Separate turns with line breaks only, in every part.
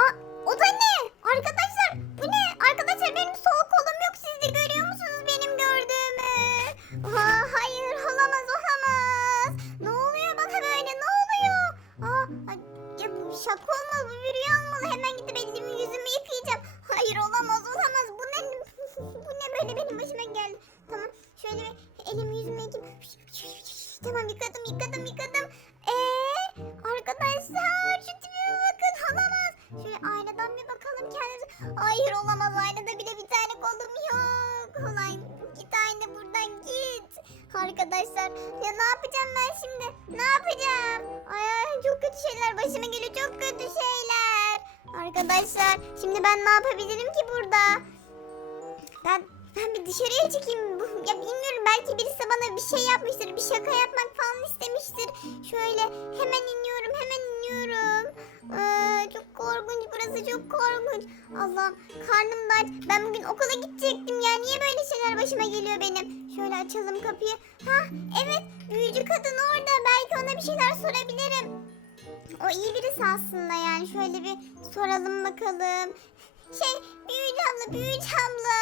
Aa, o da ne? Arkadaşlar bu Ulan git ayna buradan git. Arkadaşlar ya ne yapacağım ben şimdi? Ne yapacağım? Ay, çok kötü şeyler başıma geliyor çok kötü şeyler. Arkadaşlar şimdi ben ne yapabilirim ki burada? Ben ben bir dışarıya çıkayım. Ya bilmiyorum belki birisi bana bir şey yapmıştır. Bir şaka yapmak falan istemiştir. Şöyle hemen iniyorum hemen iniyorum. Ee, çok korkunç burası çok korkunç. Allah'ım karnım da aç. Ben bugün okula gidecektim ya. Niye böyle başıma geliyor benim? Şöyle açalım kapıyı. Ha evet büyücü kadın orada. Belki ona bir şeyler sorabilirim. O iyi birisi aslında yani. Şöyle bir soralım bakalım. Şey büyücü abla büyücü abla.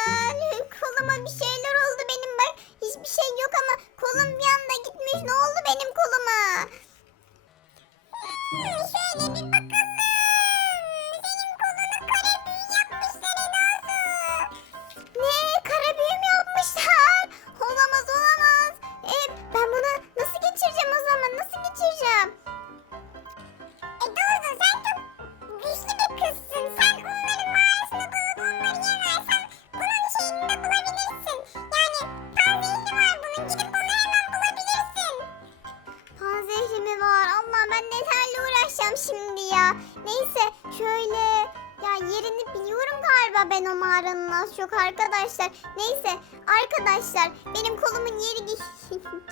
Koluma bir şeyler oldu benim bak. Hiçbir şey yok ama kolum bir anda gitmiş. Ne oldu benim koluma? Hmm, şöyle bir mağaranın çok arkadaşlar. Neyse arkadaşlar benim kolumun yeri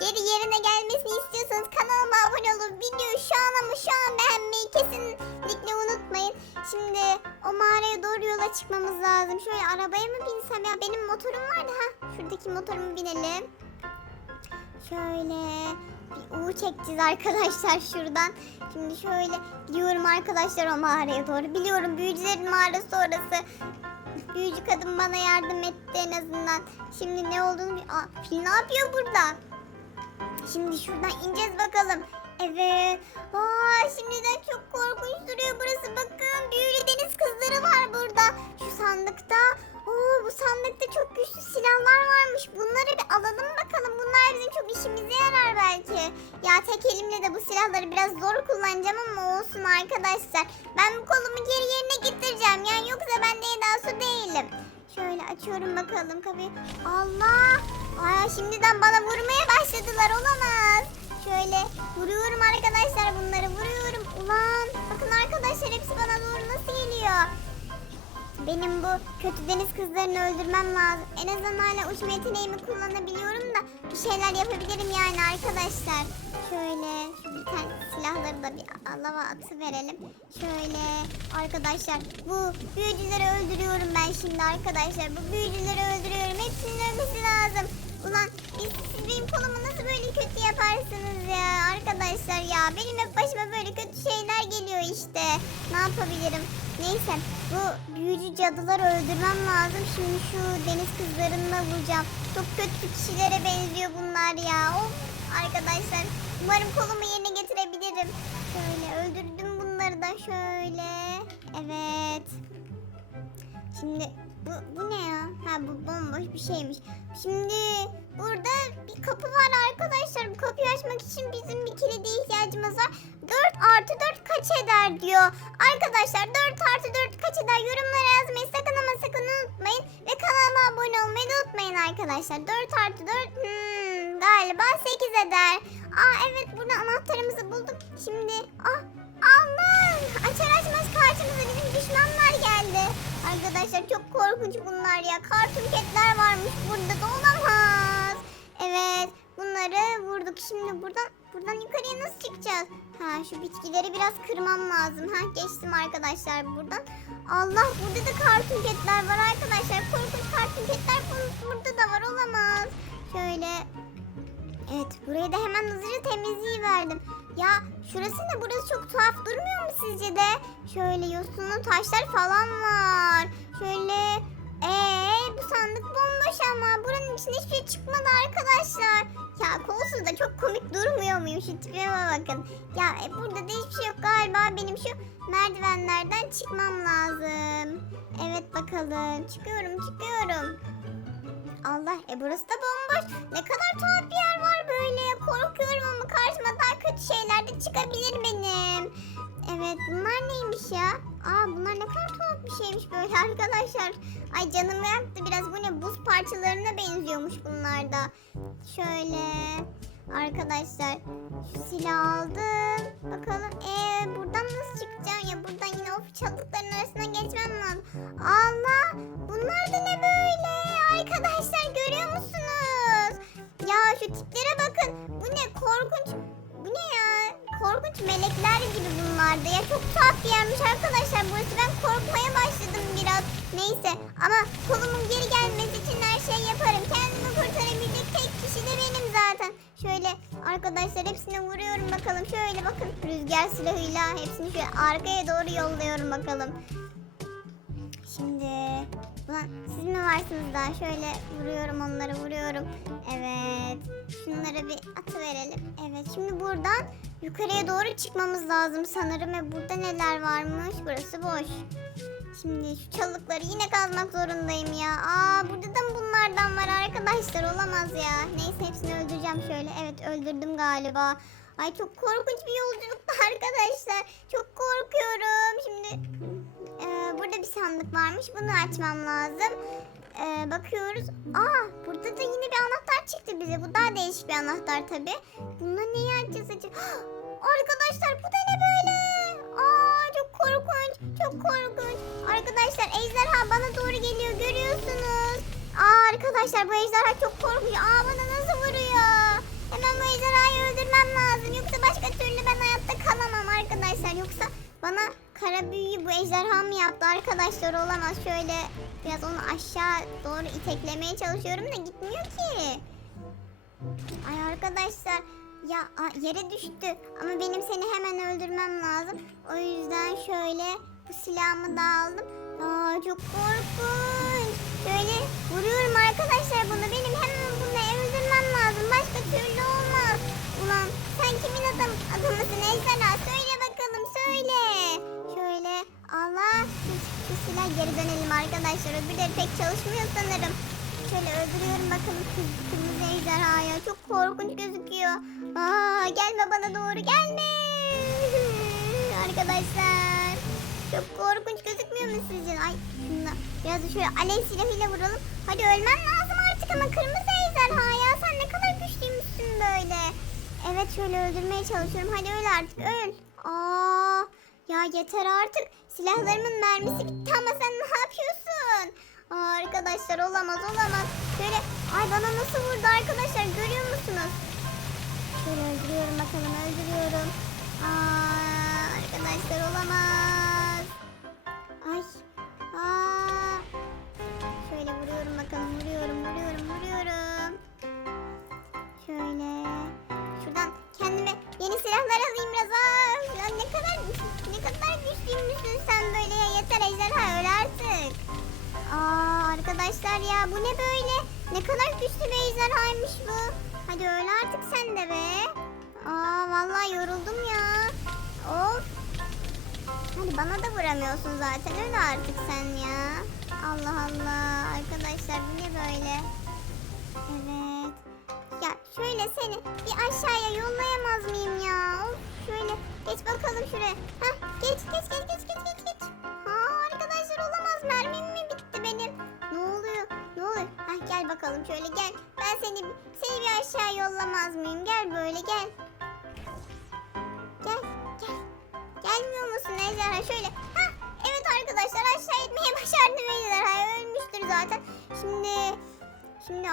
geri yerine gelmesini istiyorsanız kanalıma abone olup videoyu şu an ama şu an beğenmeyi kesinlikle unutmayın. Şimdi o mağaraya doğru yola çıkmamız lazım. Şöyle arabaya mı binsem ya benim motorum vardı ha. Şuradaki motorumu binelim. Şöyle bir U çekeceğiz arkadaşlar şuradan. Şimdi şöyle gidiyorum arkadaşlar o mağaraya doğru. Biliyorum büyücülerin mağarası orası. Büyücü kadın bana yardım etti en azından. Şimdi ne olduğunu... Aa, fil ne yapıyor burada? Şimdi şuradan ineceğiz bakalım. Evet. Aa, şimdiden çok korkunç duruyor burası. Bakın büyülü deniz kızları var burada. Şu sandıkta. Oo, bu sandıkta çok güçlü silahlar varmış. Bunları bir alalım bakalım. Bunlar bizim çok işimize yarar belki. Ya tek elimle de bu silahları biraz zor kullanacağım ama olsun arkadaşlar. Ben bu kolumu geri yerine getireceğim. Yani yoksa ben de Edasu değilim. Şöyle açıyorum bakalım kapıyı. Allah! Aa, şimdiden bana vurmaya başladılar olamaz. Şöyle vuruyorum arkadaşlar bunları vuruyorum. Benim bu kötü deniz kızlarını öldürmem lazım. En azından hala uçma yeteneğimi kullanabiliyorum da bir şeyler yapabilirim yani arkadaşlar. Şöyle bir tane silahları da bir alava atı verelim. Şöyle arkadaşlar bu büyücüleri öldürüyorum ben şimdi arkadaşlar. Bu büyücüleri öldürüyorum. Hepsinin ölmesi lazım. Ulan siz benim kolumu nasıl böyle kötü yaparsınız ya arkadaşlar ya. Benim hep başıma böyle kötü şeyler geliyor işte. Ne yapabilirim? Neyse bu büyücü cadıları öldürmem lazım. Şimdi şu deniz kızlarına vuracağım. Çok kötü kişilere benziyor bunlar ya. Of arkadaşlar. Umarım kolumu yerine getirebilirim. Şöyle öldürdüm bunları da şöyle. Evet. Şimdi bu, bu ne ya? Ha bu bomboş bir şeymiş. Şimdi burada bir kapı var arkadaşlar. Bu kapıyı açmak için bizim bir kilide ihtiyacımız var. 4 artı 4 kaç eder diyor. Arkadaşlar 4 artı 4 kaç eder yorumlara yazmayı sakın ama sakın unutmayın. Ve kanalıma abone olmayı da unutmayın arkadaşlar. 4 artı 4 hmm, galiba 8 eder. Aa evet burada anahtarımızı bulduk. Şimdi ah Arkadaşlar çok korkunç bunlar ya. Kartun ketler varmış burada da olamaz. Evet bunları vurduk. Şimdi buradan buradan yukarıya nasıl çıkacağız? Ha şu bitkileri biraz kırmam lazım. Ha geçtim arkadaşlar buradan. Allah burada da kartun ketler var arkadaşlar. Korkunç kartun ketler bu- burada da var olamaz. Şöyle Evet burayı da hemen hızlıca temizleyiverdim. Ya şurası ne? Burası çok tuhaf durmuyor mu sizce de? Şöyle yosunlu taşlar falan var. Şöyle ee bu sandık bomboş ama buranın içinde hiçbir şey çıkmadı arkadaşlar. Ya kolsuz da çok komik durmuyor muyum? Şu tipime bakın. Ya e, burada da hiçbir şey yok galiba. Benim şu merdivenlerden çıkmam lazım. Evet bakalım. Çıkıyorum çıkıyorum. Allah e burası da bomboş. Ne kadar tuhaf bir yer var böyle. Korkuyorum çıkabilir benim. Evet bunlar neymiş ya? Aa bunlar ne kadar tuhaf bir şeymiş böyle arkadaşlar. Ay canımı yaktı biraz. Bu ne buz parçalarına benziyormuş bunlar da. Şöyle arkadaşlar şu silahı aldım. Bakalım ee buradan nasıl çıkacağım ya buradan yine o çaldıkların da. Ya çok tuhaf bir yermiş arkadaşlar. Burası ben korkmaya başladım biraz. Neyse ama kolumun geri gelmesi için her şeyi yaparım. Kendimi kurtarabilecek tek kişi de benim zaten. Şöyle arkadaşlar hepsine vuruyorum bakalım. Şöyle bakın rüzgar silahıyla hepsini şöyle arkaya doğru yolluyorum bakalım. Şimdi ulan siz mi varsınız daha? Şöyle vuruyorum onları vuruyorum. Evet. Şunları bir atı verelim. Evet. Şimdi buradan yukarıya doğru çıkmamız lazım sanırım. Ve burada neler varmış? Burası boş. Şimdi şu çalıkları yine kazmak zorundayım ya. Aa burada da mı bunlardan var arkadaşlar? Olamaz ya. Neyse hepsini öldüreceğim şöyle. Evet öldürdüm galiba. Ay çok korkunç bir yolculuktu arkadaşlar. Çok korkuyorum. Şimdi ee, burada bir sandık varmış. Bunu açmam lazım. Ee, bakıyoruz. Aa, burada da yine bir anahtar çıktı bize. Bu daha değişik bir anahtar tabi. Bununla neyi açacağız acaba? Arkadaşlar bu da ne böyle? Aa, çok korkunç. Çok korkunç. Arkadaşlar ejderha bana doğru geliyor. Görüyorsunuz. Aa, arkadaşlar bu ejderha çok korkunç. Aa, bana nasıl vuruyor? Hemen bu ejderhayı öldürmem lazım. Yoksa başka türlü ben hayatta kalamam arkadaşlar. Yoksa bana kara büyüyü bu ejderha mı yaptı arkadaşlar olamaz. Şöyle biraz onu aşağı doğru iteklemeye çalışıyorum da gitmiyor ki. Ay arkadaşlar ya yere düştü ama benim seni hemen öldürmem lazım. O yüzden şöyle bu silahımı da aldım. Aa çok korkunç. Şöyle vuruyorum arkadaşlar kız, kırmızı ejderhaya. Çok korkunç gözüküyor. Aa, gelme bana doğru gelme. arkadaşlar. Çok korkunç gözükmüyor mu sizce? Ay şunla biraz da şöyle alev silahıyla vuralım. Hadi ölmen lazım artık ama kırmızı ejderha ya. Sen ne kadar güçlüymüşsün böyle. Evet şöyle öldürmeye çalışıyorum. Hadi öl artık öl. Aa, ya yeter artık. Silahlarımın mermisi bitti ama sen ne yapıyorsun? Aa, arkadaşlar olamaz olamaz. Şöyle ay bana nasıl vurdu arkadaşlar görüyor musunuz? Şöyle öldürüyorum bakalım öldürüyorum. Aa, arkadaşlar olamaz. Ay. Aa. Bu ne böyle? Ne kadar güçlü bir ejderhaymış bu. Hadi öl artık sen de be. Aa vallahi yoruldum ya. Of. Hadi bana da vuramıyorsun zaten öl artık sen ya. Allah Allah arkadaşlar bu ne böyle? Evet. Ya şöyle seni bir aşağıya yollayamaz mıyım ya? Of, şöyle geç bakalım şuraya. Hah geç geç geç geç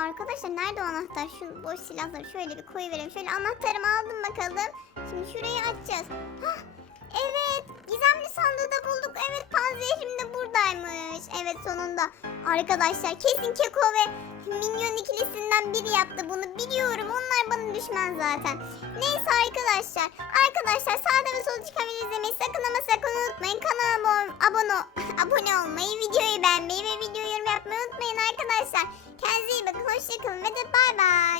arkadaşlar nerede o anahtar? Şu boş silahları şöyle bir koyuvereyim. Şöyle anahtarımı aldım bakalım. Şimdi şurayı açacağız. Hah, evet gizemli sandığı da bulduk. Evet panzehirim de buradaymış. Evet sonunda. Arkadaşlar kesin Keko ve Minyon ikilisinden biri yaptı bunu biliyorum. Onlar bana düşman zaten. Neyse arkadaşlar. Arkadaşlar sağda ve solda çıkan izlemeyi sakın ama sakın unutmayın. Kanalıma abone, abone olmayı, videoyu beğenmeyi ve videoyu yorum yapmayı unutmayın arkadaşlar. Kendinize iyi bakın. Hoşçakalın ve de bay bay.